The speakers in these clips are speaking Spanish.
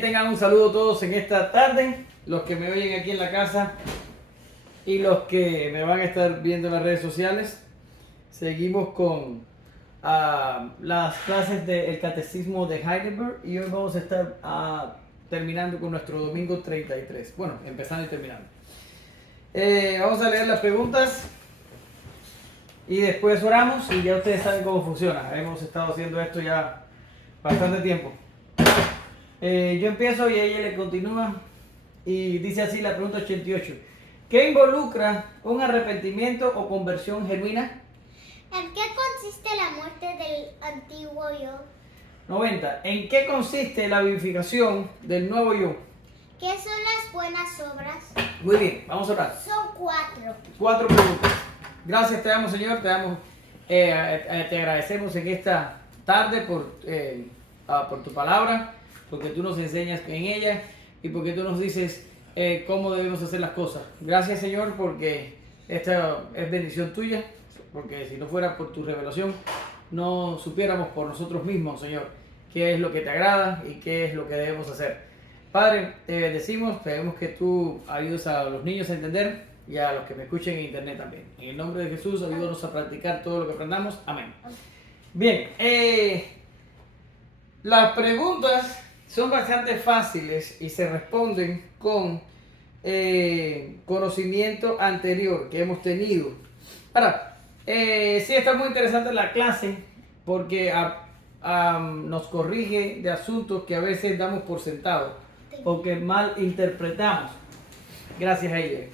Bien, tengan un saludo todos en esta tarde, los que me oyen aquí en la casa y los que me van a estar viendo en las redes sociales. Seguimos con las clases del Catecismo de Heidelberg y hoy vamos a estar terminando con nuestro domingo 33. Bueno, empezando y terminando. Vamos a leer las preguntas y después oramos y ya ustedes saben cómo funciona. Hemos estado haciendo esto ya bastante tiempo. Yo empiezo y ella le continúa y dice así la pregunta 88. ¿Qué involucra un arrepentimiento o conversión genuina? ¿En qué consiste la muerte del antiguo yo? 90. ¿En qué consiste la vivificación del nuevo yo? ¿Qué son las buenas obras? Muy bien, vamos a orar. Son 4. 4 preguntas. Gracias te damos, Señor, te agradecemos en esta tarde por tu palabra, porque tú nos enseñas en ella y porque tú nos dices cómo debemos hacer las cosas. Gracias, Señor, porque esta es bendición tuya, porque si no fuera por tu revelación, no supiéramos por nosotros mismos, Señor, qué es lo que te agrada y qué es lo que debemos hacer. Padre, te bendecimos, pedimos que tú ayudes a los niños a entender y a los que me escuchen en internet también. En el nombre de Jesús, ayúdanos a practicar todo lo que aprendamos. Amén. Bien, las preguntas son bastante fáciles y se responden con conocimiento anterior que hemos tenido. Ahora, sí está muy interesante la clase porque nos corrige de asuntos que a veces damos por sentado o que mal interpretamos. Gracias a ella.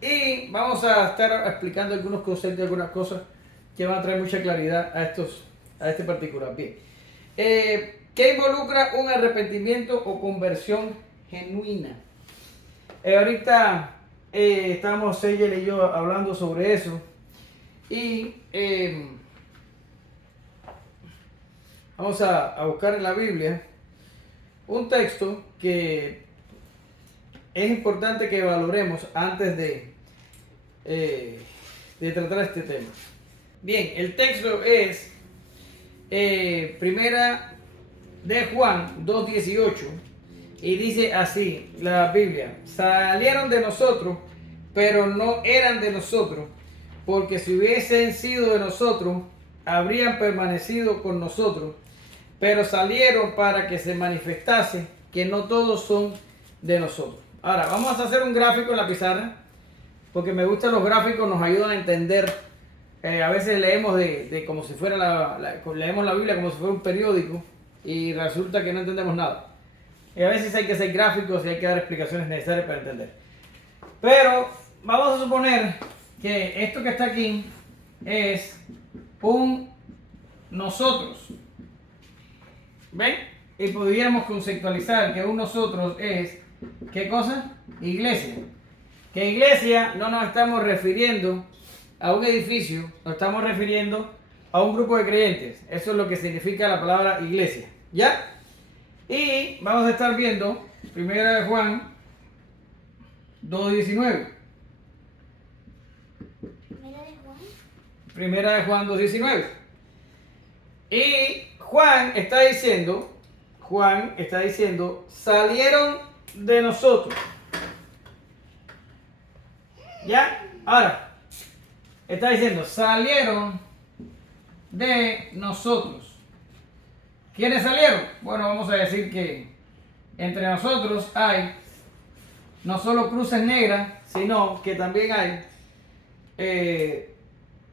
Y vamos a estar explicando algunos conceptos, algunas cosas que van a traer mucha claridad a este particular. Bien. ¿Qué involucra un arrepentimiento o conversión genuina? Ahorita estamos ella y yo hablando sobre eso y vamos a buscar en la Biblia un texto que es importante que valoremos antes de tratar este tema. Bien, el texto es Primera de Juan 2:18 y dice así la Biblia: salieron de nosotros, pero no eran de nosotros, porque si hubiesen sido de nosotros, habrían permanecido con nosotros, pero salieron para que se manifestase que no todos son de nosotros. Ahora, vamos a hacer un gráfico en la pizarra, porque me gustan los gráficos, nos ayudan a entender. A veces leemos como si fuera leemos la Biblia como si fuera un periódico y resulta que no entendemos nada. Y a veces hay que hacer gráficos y hay que dar explicaciones necesarias para entender. Pero vamos a suponer que esto que está aquí es un nosotros. ¿Ven? Y podríamos conceptualizar que un nosotros es, ¿qué cosa? Iglesia. Que iglesia no nos estamos refiriendo a un edificio, nos estamos refiriendo a un grupo de creyentes. Eso es lo que significa la palabra iglesia. ¿Ya? Y vamos a estar viendo Primera de Juan 2:19. Primera de Juan 2:19. Y Juan está diciendo, salieron de nosotros. ¿Ya? Ahora, está diciendo, salieron de nosotros. ¿Quiénes salieron? Bueno, vamos a decir que entre nosotros hay no solo cruces negras, sino que también hay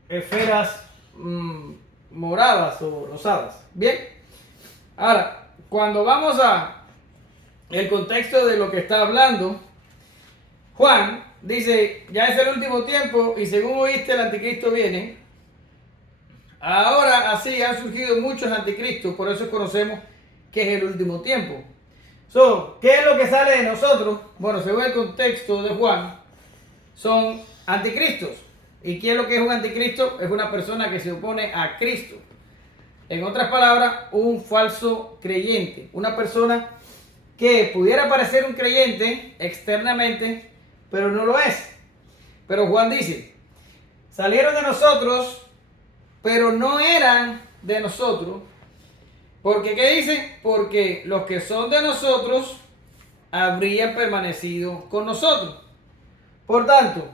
esferas moradas o rosadas. Bien. Ahora, cuando vamos a el contexto de lo que está hablando, Juan dice, ya es el último tiempo y según oíste el anticristo viene. Ahora así han surgido muchos anticristos, por eso conocemos que es el último tiempo. ¿Qué es lo que sale de nosotros? Bueno, según el contexto de Juan, son anticristos. ¿Y qué es lo que es un anticristo? Es una persona que se opone a Cristo. En otras palabras, un falso creyente. Una persona que pudiera parecer un creyente externamente, pero no lo es. Pero Juan dice, salieron de nosotros, pero no eran de nosotros. Porque, ¿qué dice? Porque los que son de nosotros habrían permanecido con nosotros. Por tanto,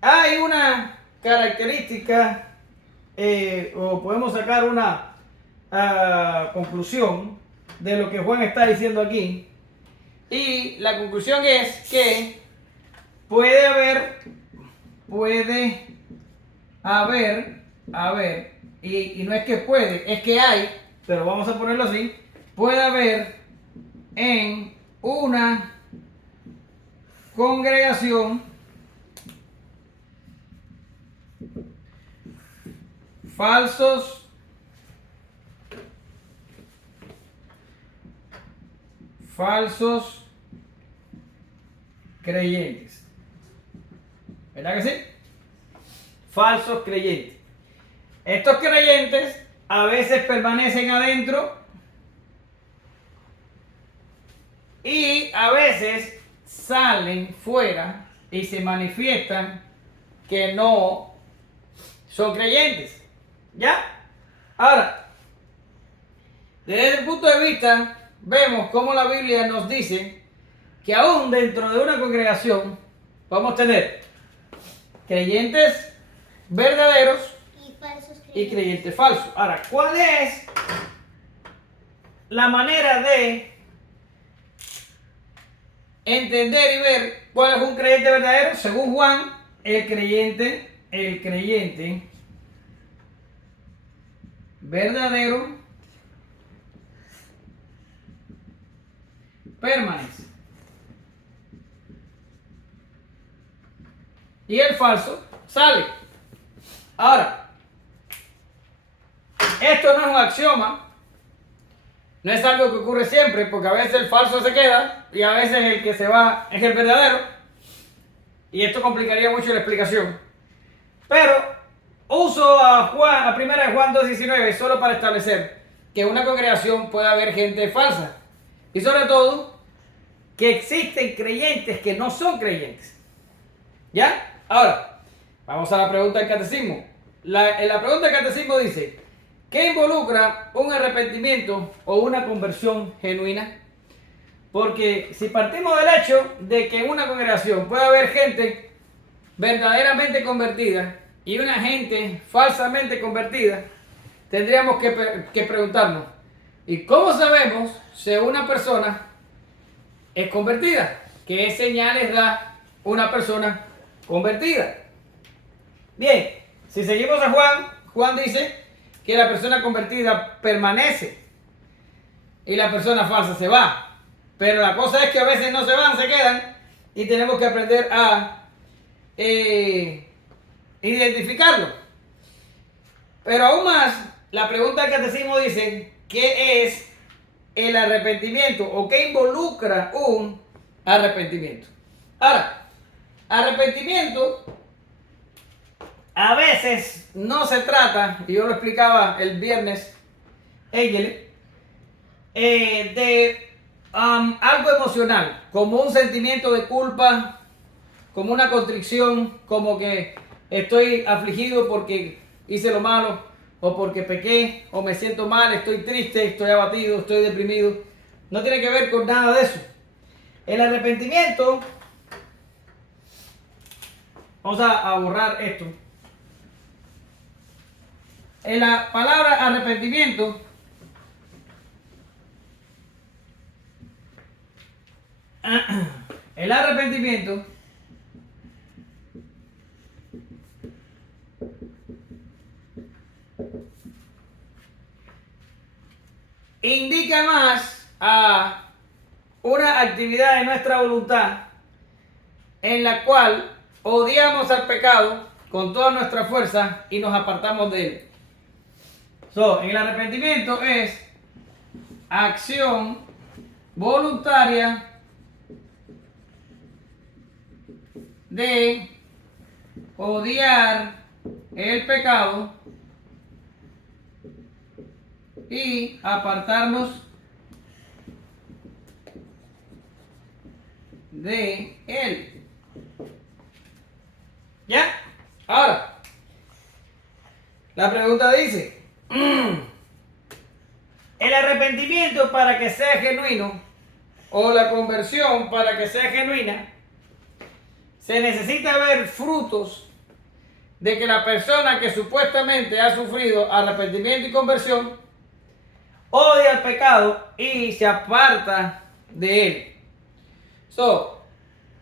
hay una característica, o podemos sacar una conclusión de lo que Juan está diciendo aquí. Y la conclusión es que puede haber, y no es que puede, es que hay, pero vamos a ponerlo así, puede haber en una congregación falsos creyentes. ¿Verdad que sí? Falsos creyentes. Estos creyentes a veces permanecen adentro y a veces salen fuera y se manifiestan que no son creyentes. ¿Ya? Ahora, desde el punto de vista, vemos cómo la Biblia nos dice que aún dentro de una congregación vamos a tener creyentes verdaderos Y falsos y creyentes. creyentes falsos. Ahora, ¿cuál es la manera de entender y ver cuál es un creyente verdadero? Según Juan, el creyente verdadero permanece. Y el falso sale. Ahora, esto no es un axioma, no es algo que ocurre siempre, porque a veces el falso se queda y a veces el que se va es el verdadero. Y esto complicaría mucho la explicación. Pero uso a primera de Juan 2:19 solo para establecer que en una congregación puede haber gente falsa. Y sobre todo, que existen creyentes que no son creyentes. ¿Ya? Ahora, vamos a la pregunta del catecismo. En la pregunta del catecismo dice, ¿qué involucra un arrepentimiento o una conversión genuina? Porque si partimos del hecho de que en una congregación puede haber gente verdaderamente convertida y una gente falsamente convertida, tendríamos que preguntarnos, ¿y cómo sabemos si una persona es convertida? ¿Qué señales da una persona convertida? Bien, si seguimos a Juan dice que la persona convertida permanece y la persona falsa se va. Pero la cosa es que a veces no se van, se quedan y tenemos que aprender a identificarlo. Pero aún más, la pregunta del catecismo dice, ¿qué es el arrepentimiento o qué involucra un arrepentimiento? Ahora, arrepentimiento a veces no se trata, y yo lo explicaba el viernes, Hegel, de algo emocional, como un sentimiento de culpa, como una contrición, como que estoy afligido porque hice lo malo, o porque pequé, o me siento mal, estoy triste, estoy abatido, estoy deprimido. No tiene que ver con nada de eso. El arrepentimiento, vamos a borrar esto. En la palabra arrepentimiento el arrepentimiento indica más a una actividad de nuestra voluntad en la cual odiamos al pecado con toda nuestra fuerza y nos apartamos de él. El arrepentimiento es acción voluntaria de odiar el pecado y apartarnos de él. ¿Ya? Ahora, la pregunta dice, El arrepentimiento, para que sea genuino, o la conversión para que sea genuina, se necesita ver frutos de que la persona que supuestamente ha sufrido arrepentimiento y conversión odia el pecado y se aparta de él.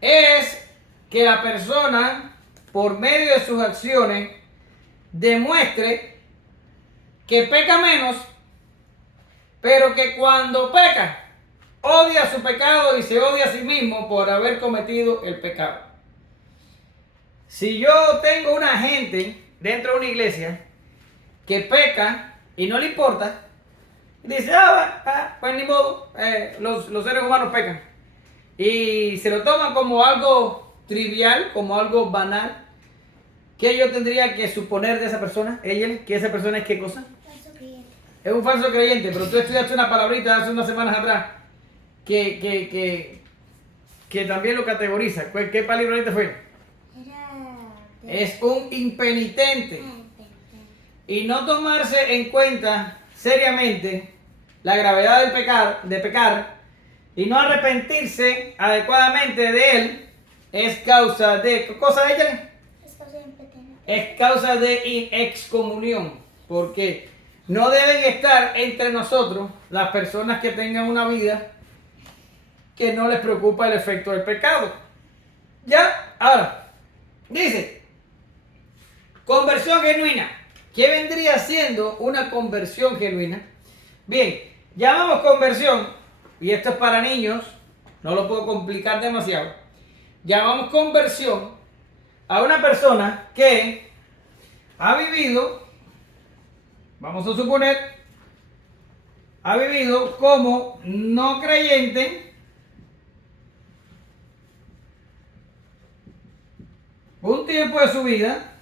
Es que la persona, por medio de sus acciones, demuestre que peca menos, pero que cuando peca, odia su pecado y se odia a sí mismo por haber cometido el pecado. Si yo tengo una gente dentro de una iglesia que peca y no le importa, dice, pues ni modo, los seres humanos pecan. Y se lo toman como algo trivial, como algo banal. ¿Qué yo tendría que suponer de esa persona? ¿Ella? ¿Que esa persona es qué cosa? Falso creyente. Es un falso creyente, pero tú estudiaste una palabrita hace unas semanas atrás que también lo categoriza. ¿Qué palabrita fue? Es un impenitente. Y no tomarse en cuenta seriamente la gravedad de pecar y no arrepentirse adecuadamente de él es causa de... ¿Qué cosa de ella? Es causa de excomunión, porque no deben estar entre nosotros las personas que tengan una vida que no les preocupa el efecto del pecado. ¿Ya? Ahora, dice, conversión genuina. ¿Qué vendría siendo una conversión genuina? Bien, llamamos conversión, y esto es para niños, no lo puedo complicar demasiado. Llamamos conversión a una persona que ha vivido, vamos a suponer, ha vivido como no creyente un tiempo de su vida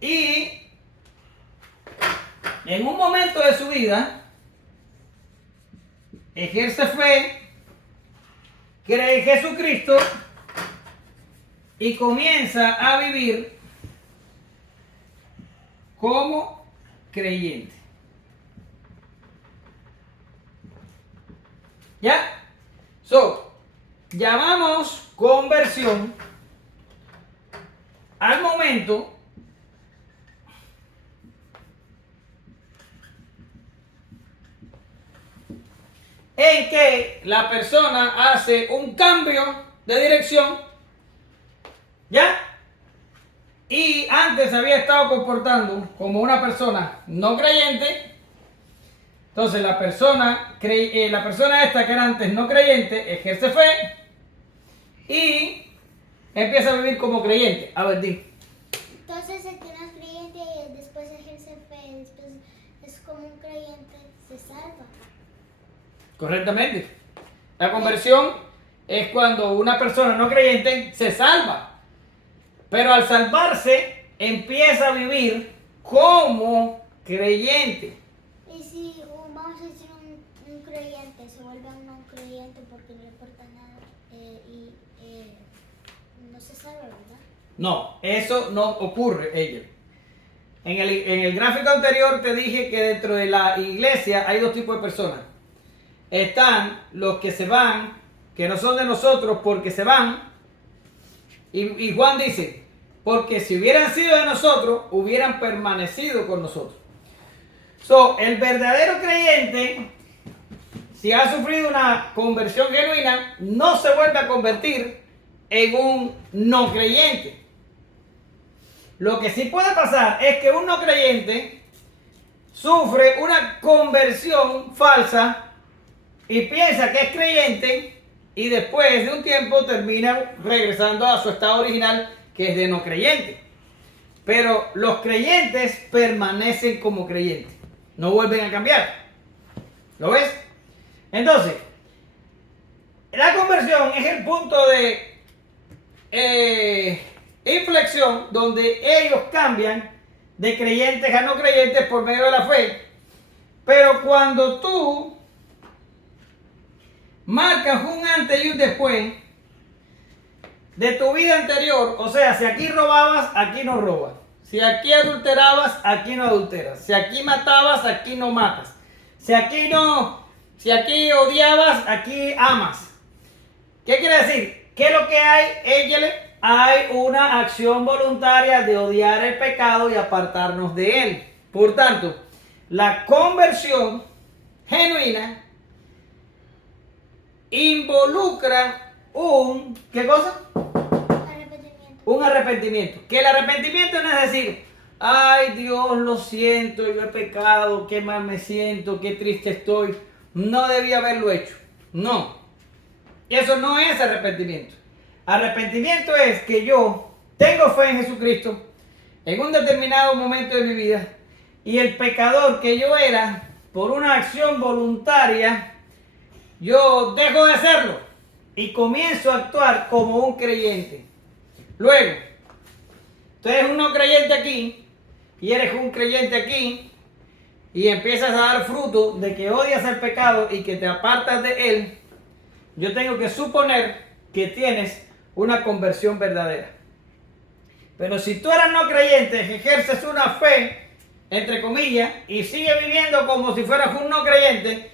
y en un momento de su vida ejerce fe, cree en Jesucristo y comienza a vivir como creyente. ¿Ya? Llamamos conversión al momento en que la persona hace un cambio de dirección, ¿ya? Y antes había estado comportando como una persona no creyente. Entonces la persona esta que era antes no creyente ejerce fe y empieza a vivir como creyente. A ver, di. Entonces el que no es creyente y después ejerce fe, después es como un creyente, se salva. Correctamente. La conversión es cuando una persona no creyente se salva. Pero al salvarse empieza a vivir como creyente. Y si vamos a decir un creyente se vuelve un no creyente porque no le importa nada y no se salva, ¿verdad? No, eso no ocurre, ella. En el gráfico anterior te dije que dentro de la iglesia hay dos tipos de personas. Están los que se van, que no son de nosotros porque se van. Y Juan dice, porque si hubieran sido de nosotros, hubieran permanecido con nosotros. El verdadero creyente, si ha sufrido una conversión genuina, no se vuelve a convertir en un no creyente. Lo que sí puede pasar es que un no creyente sufre una conversión falsa y piensa que es creyente y después de un tiempo termina regresando a su estado original, que es de no creyente. Pero los creyentes permanecen como creyentes, no vuelven a cambiar. ¿Lo ves? Entonces, la conversión es el punto de inflexión donde ellos cambian de creyentes a no creyentes por medio de la fe. Pero cuando tú marcas un antes y un después de tu vida anterior, o sea, si aquí robabas, aquí no robas. Si aquí adulterabas, aquí no adulteras. Si aquí matabas, aquí no matas. Si aquí odiabas, aquí amas. ¿Qué quiere decir? ¿Qué es lo que hay, Échale? Hay una acción voluntaria de odiar el pecado y apartarnos de él. Por tanto, la conversión genuina involucra ¿qué cosa? Arrepentimiento. Un arrepentimiento. Que el arrepentimiento no es decir, ay Dios, lo siento, yo he pecado, qué mal me siento, qué triste estoy, no debía haberlo hecho. No, eso no es arrepentimiento. Arrepentimiento es que yo tengo fe en Jesucristo en un determinado momento de mi vida y el pecador que yo era, por una acción voluntaria, yo dejo de serlo y comienzo a actuar como un creyente. Luego, tú eres un no creyente aquí y eres un creyente aquí y empiezas a dar fruto de que odias el pecado y que te apartas de él. Yo tengo que suponer que tienes una conversión verdadera. Pero si tú eres no creyente, ejerces una fe, entre comillas, y sigues viviendo como si fueras un no creyente,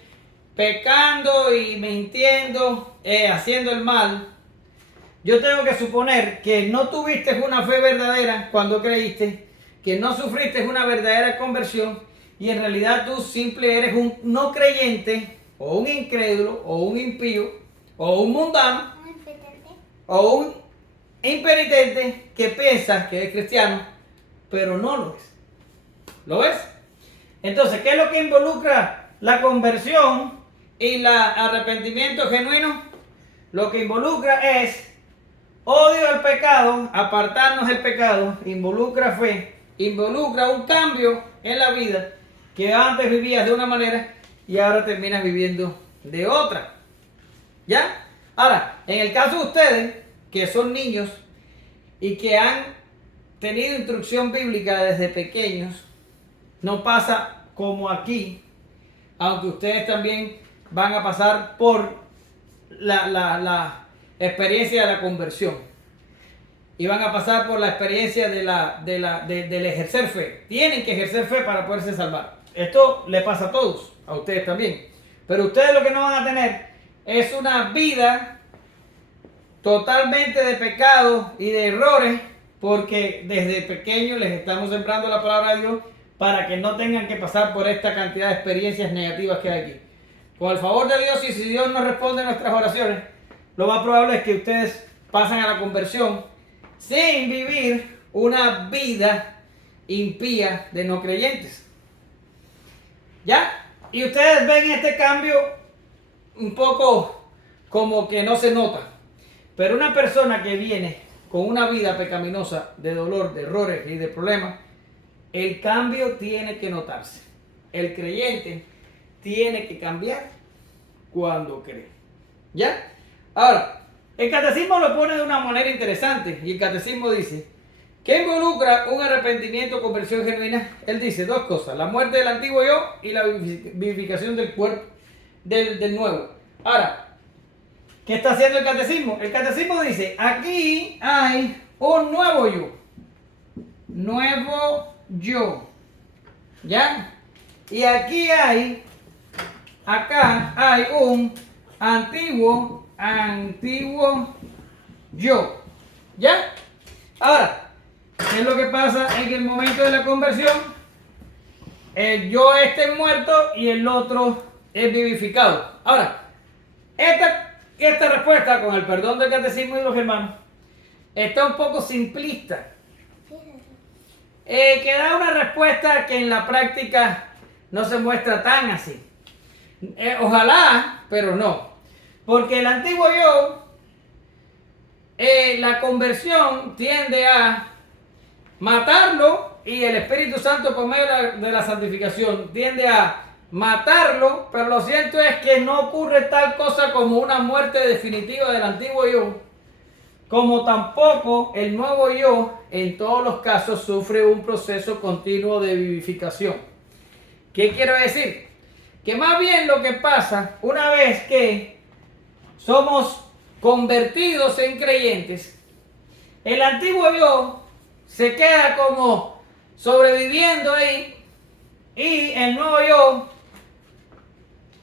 pecando y mintiendo, haciendo el mal, yo tengo que suponer que no tuviste una fe verdadera cuando creíste, que no sufriste una verdadera conversión y en realidad tú simple eres un no creyente o un incrédulo o un impío o un mundano o un impenitente que piensa que es cristiano, pero no lo es. ¿Lo ves? Entonces, ¿qué es lo que involucra la conversión y el arrepentimiento genuino? Lo que involucra es odio al pecado, apartarnos del pecado, involucra fe, involucra un cambio en la vida que antes vivías de una manera y ahora terminas viviendo de otra. ¿Ya? Ahora, en el caso de ustedes, que son niños y que han tenido instrucción bíblica desde pequeños, no pasa como aquí, aunque ustedes también van a pasar por la experiencia de la conversión y van a pasar por la experiencia del ejercer fe. Tienen que ejercer fe para poderse salvar. Esto le pasa a todos, a ustedes también. Pero ustedes lo que no van a tener es una vida totalmente de pecado y de errores, porque desde pequeños les estamos sembrando la palabra de Dios para que no tengan que pasar por esta cantidad de experiencias negativas que hay aquí. Con el favor de Dios, y si Dios nos responde a nuestras oraciones, lo más probable es que ustedes pasen a la conversión sin vivir una vida impía de no creyentes. ¿Ya? Y ustedes ven este cambio un poco como que no se nota. Pero una persona que viene con una vida pecaminosa de dolor, de errores y de problemas, el cambio tiene que notarse. El creyente tiene que cambiar cuando cree. ¿Ya? Ahora, el catecismo lo pone de una manera interesante y el catecismo dice que involucra un arrepentimiento, conversión genuina. Él dice dos cosas: la muerte del antiguo yo y la vivificación del cuerpo del nuevo. Ahora, ¿qué está haciendo el catecismo? El catecismo dice, aquí hay un nuevo yo. Nuevo yo. ¿Ya? Y acá hay un antiguo yo. ¿Ya? Ahora, ¿qué es lo que pasa en el momento de la conversión? El yo es muerto y el otro es vivificado. Ahora, esta respuesta, con el perdón del catecismo y de los hermanos, está un poco simplista. Que da una respuesta que en la práctica no se muestra tan así. Ojalá, pero no. Porque el antiguo yo, la conversión tiende a matarlo y el Espíritu Santo por medio de la santificación tiende a matarlo, pero lo cierto es que no ocurre tal cosa como una muerte definitiva del antiguo yo, como tampoco el nuevo yo en todos los casos sufre un proceso continuo de vivificación. ¿Qué quiero decir? Que más bien lo que pasa una vez que somos convertidos en creyentes, el antiguo yo se queda como sobreviviendo ahí y el nuevo yo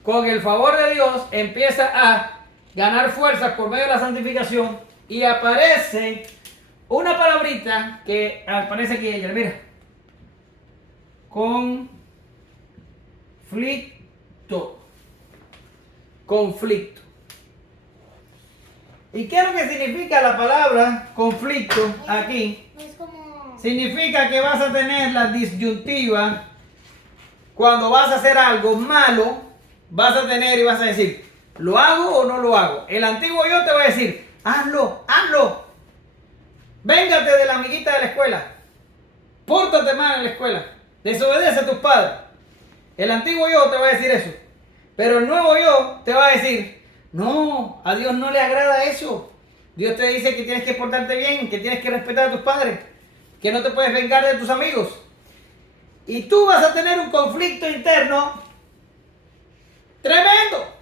con el favor de Dios, empieza a ganar fuerzas por medio de la santificación y aparece una palabrita que aparece aquí ella, mira. Conflicto. Conflicto. ¿Y qué es lo que significa la palabra conflicto aquí? Es como... Significa que vas a tener la disyuntiva cuando vas a hacer algo malo, vas a tener y vas a decir, ¿lo hago o no lo hago? El antiguo yo te va a decir, hazlo, hazlo. Véngate de la amiguita de la escuela. Pórtate mal en la escuela. Desobedece a tus padres. El antiguo yo te va a decir eso. Pero el nuevo yo te va a decir, no, a Dios no le agrada eso. Dios te dice que tienes que portarte bien, que tienes que respetar a tus padres, que no te puedes vengar de tus amigos. Y tú vas a tener un conflicto interno tremendo.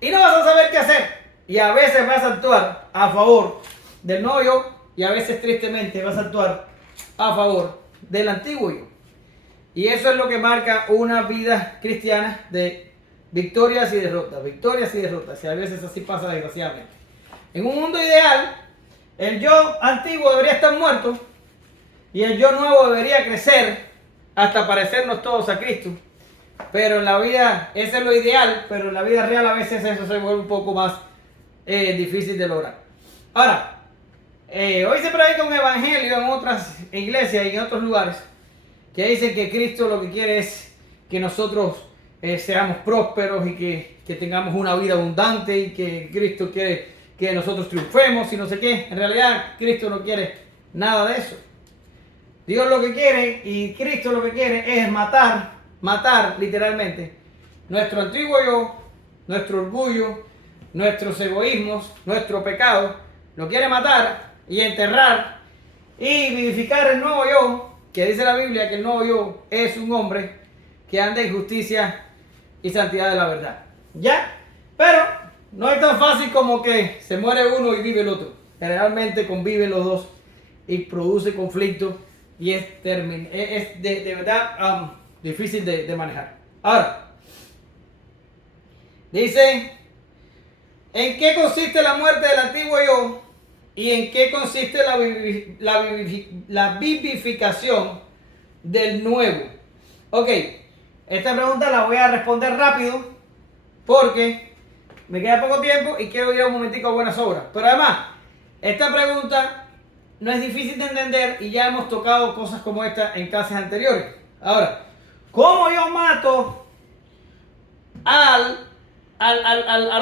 Y no vas a saber qué hacer. Y a veces vas a actuar a favor del nuevo yo y a veces tristemente vas a actuar a favor del antiguo yo. Y eso es lo que marca una vida cristiana de victorias y derrotas, victorias y derrotas. Y a veces así pasa desgraciadamente. En un mundo ideal, el yo antiguo debería estar muerto y el yo nuevo debería crecer hasta parecernos todos a Cristo. Pero en la vida, ese es lo ideal, pero en la vida real a veces eso se vuelve un poco más difícil de lograr. Ahora, hoy se predica un evangelio en otras iglesias y en otros lugares que dicen que Cristo lo que quiere es que nosotros seamos prósperos y que tengamos una vida abundante y que Cristo quiere que nosotros triunfemos y no sé qué. En realidad, Cristo no quiere nada de eso. Dios lo que quiere y Cristo lo que quiere es matar literalmente nuestro antiguo yo, nuestro orgullo, nuestros egoísmos, nuestro pecado. Lo quiere matar y enterrar y vivificar el nuevo yo, que dice la Biblia que el nuevo yo es un hombre que anda en justicia y santidad de la verdad. ¿Ya? Pero no es tan fácil como que se muere uno y vive el otro. Generalmente conviven los dos y produce conflicto y es de verdad difícil de manejar. Ahora, dice, ¿en qué consiste la muerte del antiguo yo? ¿Y en qué consiste la vivificación del nuevo? Ok, esta pregunta la voy a responder rápido porque me queda poco tiempo y quiero ir un momentico a buenas obras. Pero además, esta pregunta no es difícil de entender y ya hemos tocado cosas como esta en clases anteriores. Ahora, ¿cómo yo mato al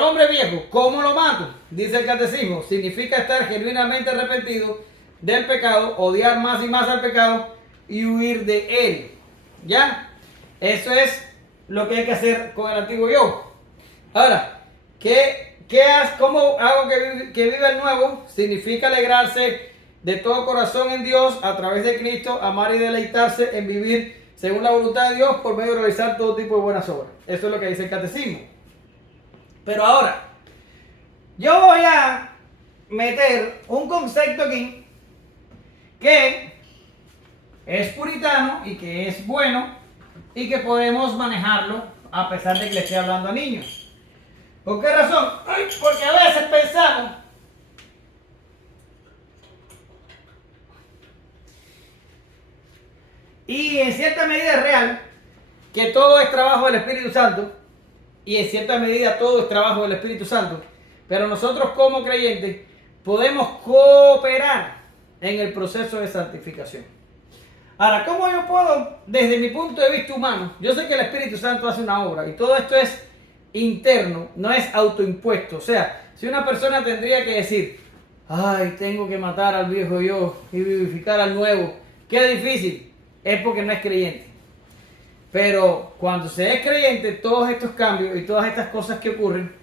hombre viejo? ¿Cómo lo mato? Dice el catecismo, significa estar genuinamente arrepentido del pecado, odiar más y más al pecado y huir de él. ¿Ya? Eso es lo que hay que hacer con el antiguo yo. Ahora, ¿cómo hago que viva el nuevo? Significa alegrarse de todo corazón en Dios a través de Cristo, amar y deleitarse en vivir según la voluntad de Dios por medio de realizar todo tipo de buenas obras. Eso es lo que dice el catecismo. Pero ahora, yo voy a meter un concepto aquí que es puritano y que es bueno y que podemos manejarlo a pesar de que le esté hablando a niños. ¿Por qué razón? Porque a veces pensamos y en cierta medida es real que todo es trabajo del Espíritu Santo y en cierta medida todo es trabajo del Espíritu Santo, pero nosotros como creyentes podemos cooperar en el proceso de santificación. Ahora, ¿cómo yo puedo, desde mi punto de vista humano? Yo sé que el Espíritu Santo hace una obra y todo esto es interno, no es autoimpuesto. O sea, si una persona tendría que decir, ay, tengo que matar al viejo yo y vivificar al nuevo, qué difícil, es porque no es creyente. Pero cuando se es creyente, todos estos cambios y todas estas cosas que ocurren,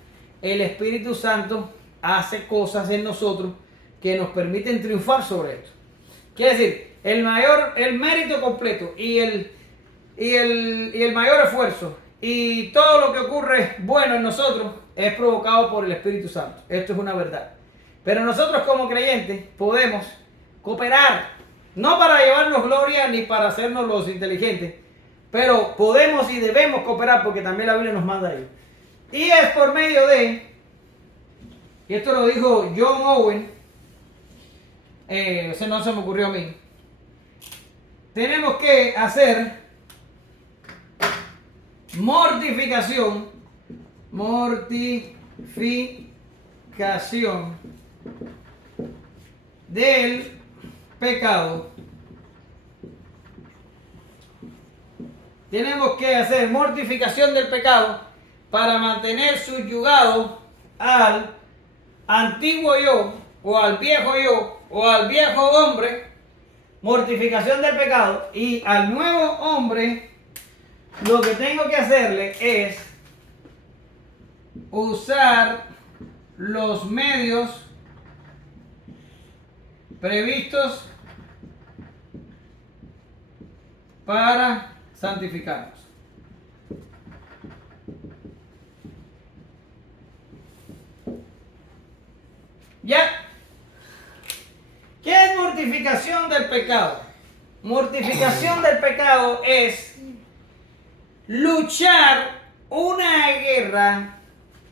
el Espíritu Santo hace cosas en nosotros que nos permiten triunfar sobre esto. Quiere decir, el mérito completo y el mayor esfuerzo y todo lo que ocurre bueno en nosotros es provocado por el Espíritu Santo. Esto es una verdad. Pero nosotros como creyentes podemos cooperar, no para llevarnos gloria ni para hacernos los inteligentes, pero podemos y debemos cooperar porque también la Biblia nos manda a ello. Y es por medio de, y esto lo dijo John Owen, eso no se me ocurrió a mí, tenemos que hacer mortificación del pecado. Tenemos que hacer mortificación del pecado para mantener subyugado al antiguo yo, o al viejo yo, o al viejo hombre, mortificación del pecado, y al nuevo hombre, lo que tengo que hacerle es usar los medios previstos para santificarnos. ¿Ya? ¿Qué es mortificación del pecado? Mortificación del pecado es luchar una guerra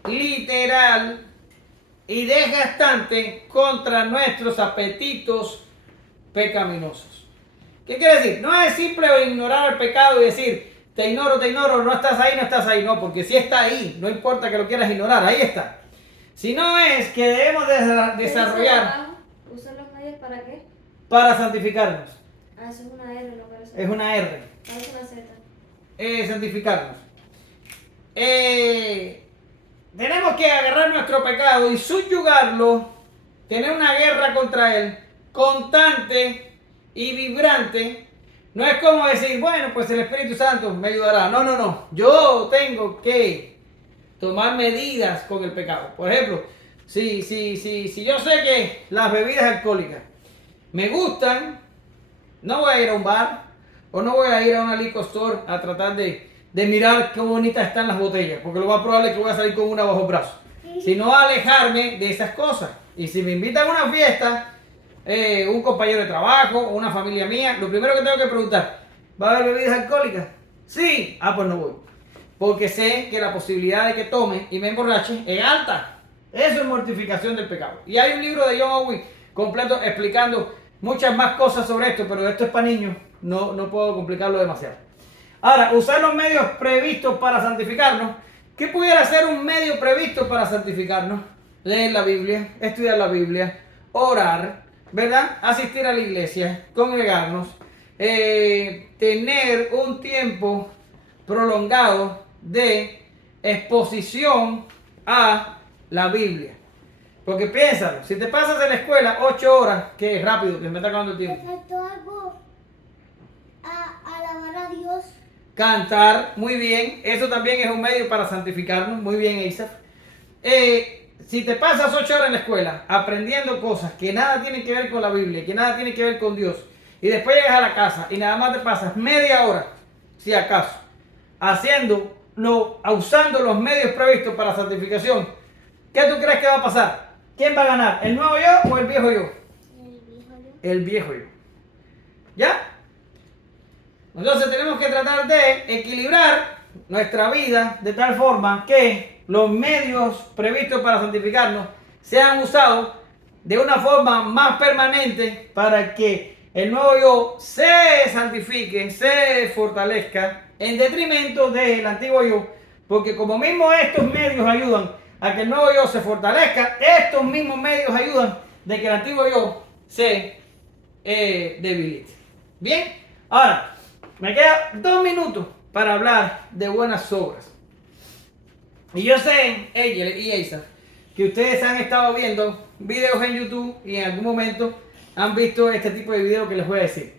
literal y desgastante contra nuestros apetitos pecaminosos. ¿Qué quiere decir? No es simple ignorar el pecado y decir, te ignoro, no estás ahí, no, porque si está ahí, no importa que lo quieras ignorar, ahí está. Sino es que debemos desarrollar. ¿Usa los medios para qué? Para santificarnos. Ah, eso es una R, no parece. Es una R. Parece una Z. Santificarnos. Tenemos que agarrar nuestro pecado y subyugarlo, tener una guerra contra él, constante y vibrante. No es como decir, bueno, pues el Espíritu Santo me ayudará. No. Yo tengo que tomar medidas con el pecado. Por ejemplo, si yo sé que las bebidas alcohólicas me gustan, no voy a ir a un bar o no voy a ir a una liquor store a tratar de mirar qué bonitas están las botellas, porque lo más probable es que voy a salir con una bajo el brazo. Sino alejarme de esas cosas. Y si me invitan a una fiesta, un compañero de trabajo, una familia mía, lo primero que tengo que preguntar, ¿va a haber bebidas alcohólicas? Sí. Pues no voy. Porque sé que la posibilidad de que tome y me emborrache es alta. Eso es mortificación del pecado. Y hay un libro de John Owen completo explicando muchas más cosas sobre esto, pero esto es para niños, no puedo complicarlo demasiado. Ahora, usar los medios previstos para santificarnos. ¿Qué pudiera ser un medio previsto para santificarnos? Leer la Biblia, estudiar la Biblia, orar, ¿verdad? Asistir a la iglesia, congregarnos, tener un tiempo prolongado de exposición a la Biblia. Porque piénsalo, si te pasas en la escuela 8 horas, que es rápido, que me está acabando el tiempo. ¿Te faltó algo? Alabar a Dios. Cantar, muy bien, eso también es un medio para santificarnos, muy bien, Isaac. Si te pasas 8 horas en la escuela aprendiendo cosas que nada tienen que ver con la Biblia, que nada tienen que ver con Dios, y después llegas a la casa y nada más te pasas media hora, si acaso, usando los medios previstos para santificación, ¿qué tú crees que va a pasar? ¿Quién va a ganar? ¿El nuevo yo o el viejo yo? El viejo yo. El viejo yo. ¿Ya? Entonces tenemos que tratar de equilibrar nuestra vida de tal forma que los medios previstos para santificarnos sean usados de una forma más permanente para que el nuevo yo se santifique, se fortalezca en detrimento del antiguo yo, porque como mismo estos medios ayudan a que el nuevo yo se fortalezca, estos mismos medios ayudan de que el antiguo yo se debilite. Bien, ahora me quedan 2 minutos para hablar de buenas obras. Y yo sé, ella y Isa, que ustedes han estado viendo videos en YouTube y en algún momento han visto este tipo de videos que les voy a decir.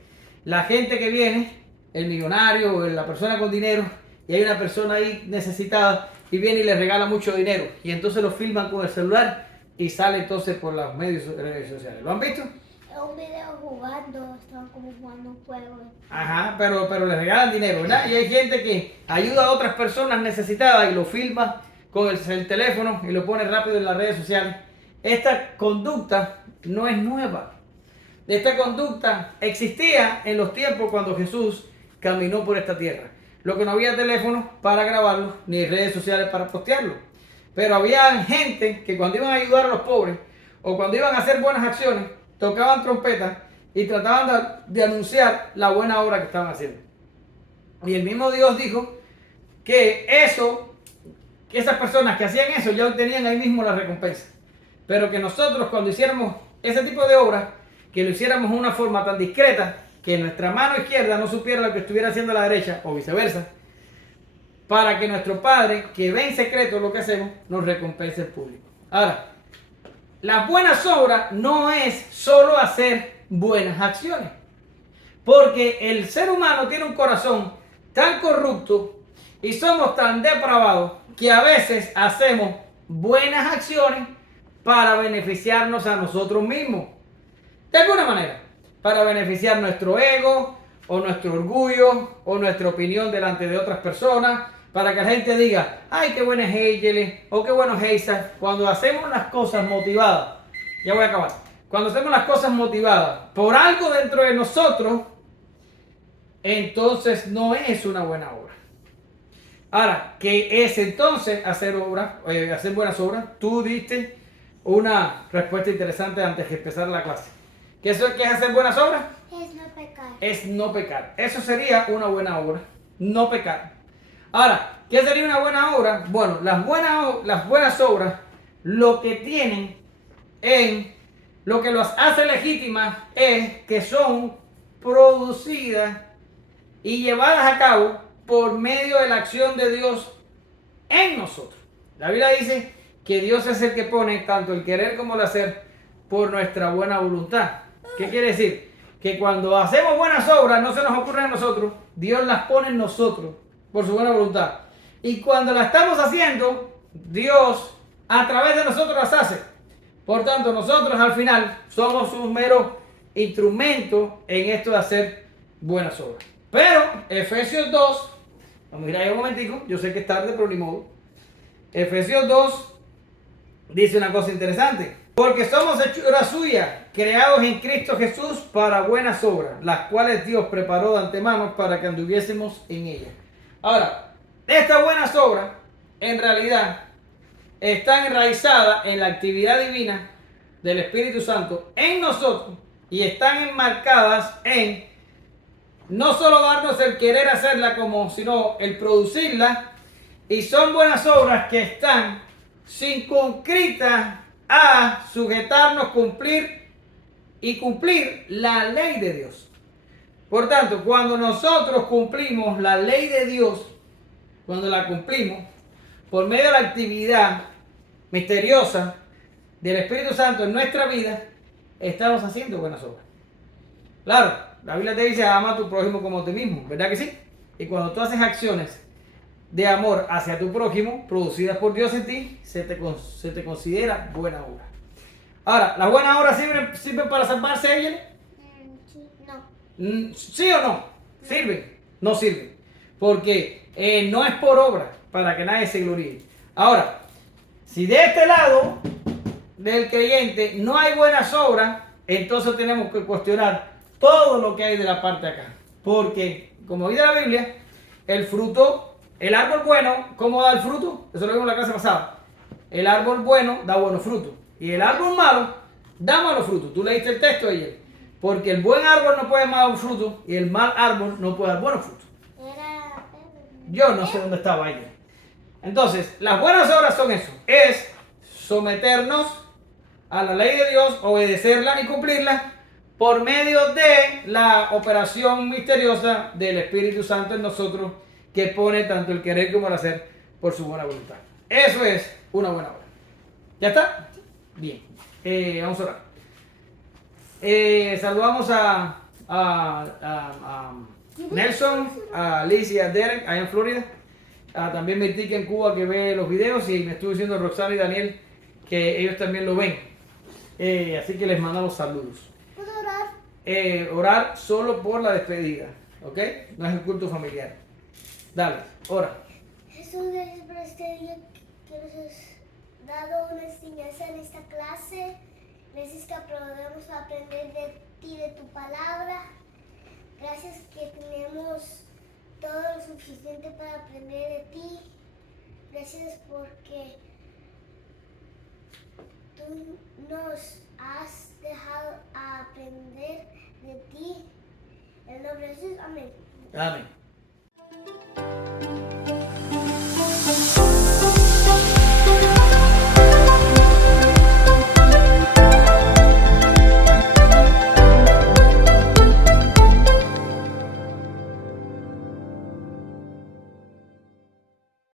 La gente que viene, el millonario o la persona con dinero, y hay una persona ahí necesitada y viene y le regala mucho dinero. Y entonces lo filman con el celular y sale entonces por los medios redes sociales. ¿Lo han visto? Un video jugando, estaban como jugando un juego. Ajá, pero le regalan dinero, ¿verdad? Y hay gente que ayuda a otras personas necesitadas y lo filma con el teléfono y lo pone rápido en las redes sociales. Esta conducta no es nueva. Esta conducta existía en los tiempos cuando Jesús caminó por esta tierra. lo que no había teléfono para grabarlo, ni redes sociales para postearlo. Pero había gente que cuando iban a ayudar a los pobres, o cuando iban a hacer buenas acciones, tocaban trompetas y trataban de anunciar la buena obra que estaban haciendo. Y el mismo Dios dijo que esas personas que hacían eso ya obtenían ahí mismo la recompensa. Pero que nosotros cuando hiciéramos ese tipo de obras, que lo hiciéramos de una forma tan discreta, que nuestra mano izquierda no supiera lo que estuviera haciendo la derecha, o viceversa, para que nuestro Padre, que ve en secreto lo que hacemos, nos recompense en público. Ahora, las buenas obras no es solo hacer buenas acciones, porque el ser humano tiene un corazón tan corrupto y somos tan depravados que a veces hacemos buenas acciones para beneficiarnos a nosotros mismos. De alguna manera, para beneficiar nuestro ego, o nuestro orgullo, o nuestra opinión delante de otras personas, para que la gente diga, ay, qué buena es Angel, o qué bueno es Heisa. Cuando hacemos las cosas motivadas, ya voy a acabar, cuando hacemos las cosas motivadas por algo dentro de nosotros, entonces no es una buena obra. Ahora, ¿qué es entonces hacer buenas obras? Tú diste una respuesta interesante antes de empezar la clase. ¿Qué es hacer buenas obras? Es no pecar. Es no pecar. Eso sería una buena obra. No pecar. Ahora, ¿qué sería una buena obra? Bueno, las buenas obras lo que tienen lo que las hace legítimas es que son producidas y llevadas a cabo por medio de la acción de Dios en nosotros. La Biblia dice que Dios es el que pone tanto el querer como el hacer por nuestra buena voluntad. ¿Qué quiere decir? Que cuando hacemos buenas obras no se nos ocurren a nosotros, Dios las pone en nosotros por su buena voluntad. Y cuando las estamos haciendo, Dios a través de nosotros las hace. Por tanto, nosotros al final somos un mero instrumento en esto de hacer buenas obras. Pero Efesios 2, vamos a ir ahí un momentico, yo sé que es tarde, pero ni modo. Efesios 2 dice una cosa interesante. Porque somos hechura suya, creados en Cristo Jesús para buenas obras, las cuales Dios preparó de antemano para que anduviésemos en ellas. Ahora, estas buenas obras, en realidad, están enraizadas en la actividad divina del Espíritu Santo en nosotros y están enmarcadas en no solo darnos el querer hacerla sino el producirla, y son buenas obras que están circunscritas a sujetarnos, cumplir la ley de Dios. Por tanto, cuando nosotros cumplimos la ley de Dios, cuando la cumplimos por medio de la actividad misteriosa del Espíritu Santo en nuestra vida, estamos haciendo buenas obras. Claro, la Biblia te dice, ama a tu prójimo como a ti mismo, ¿verdad que sí? Y cuando tú haces acciones de amor hacia tu prójimo, producidas por Dios en ti, se te considera buena obra. Ahora, ¿las buenas obras sirven para salvarse ellas? Sí, no. ¿Sí o no? ¿Sirven? No sirven. Porque no es por obra, para que nadie se gloríe. Ahora, si de este lado del creyente no hay buenas obras, entonces tenemos que cuestionar todo lo que hay de la parte de acá. Porque, como dice la Biblia, el árbol bueno, ¿cómo da el fruto? Eso lo vimos en la clase pasada. El árbol bueno da buenos frutos. Y el árbol malo da malos frutos. Tú leíste el texto ayer. Porque el buen árbol no puede dar malos frutos y el mal árbol no puede dar buenos frutos. Yo no sé dónde estaba ayer. Entonces, las buenas obras son eso. Es someternos a la ley de Dios, obedecerla y cumplirla por medio de la operación misteriosa del Espíritu Santo en nosotros, que pone tanto el querer como el hacer por su buena voluntad. Eso es una buena obra. ¿Ya está? Bien. Vamos a orar. Saludamos a Nelson, a Liz y a Derek allá en Florida. También Mirtique en Cuba, que ve los videos, y me estuvo diciendo Roxana y Daniel que ellos también lo ven. Así que les mandamos saludos. ¿Puedo orar? Orar solo por la despedida, ¿ok? No es el culto familiar. Dale, ora. Jesús, gracias por este día que nos has dado una enseñanza en esta clase. Gracias que podemos aprender de ti, de tu palabra. Gracias que tenemos todo lo suficiente para aprender de ti. Gracias porque tú nos has dejado aprender de ti. En el nombre de Jesús, amén. Amén.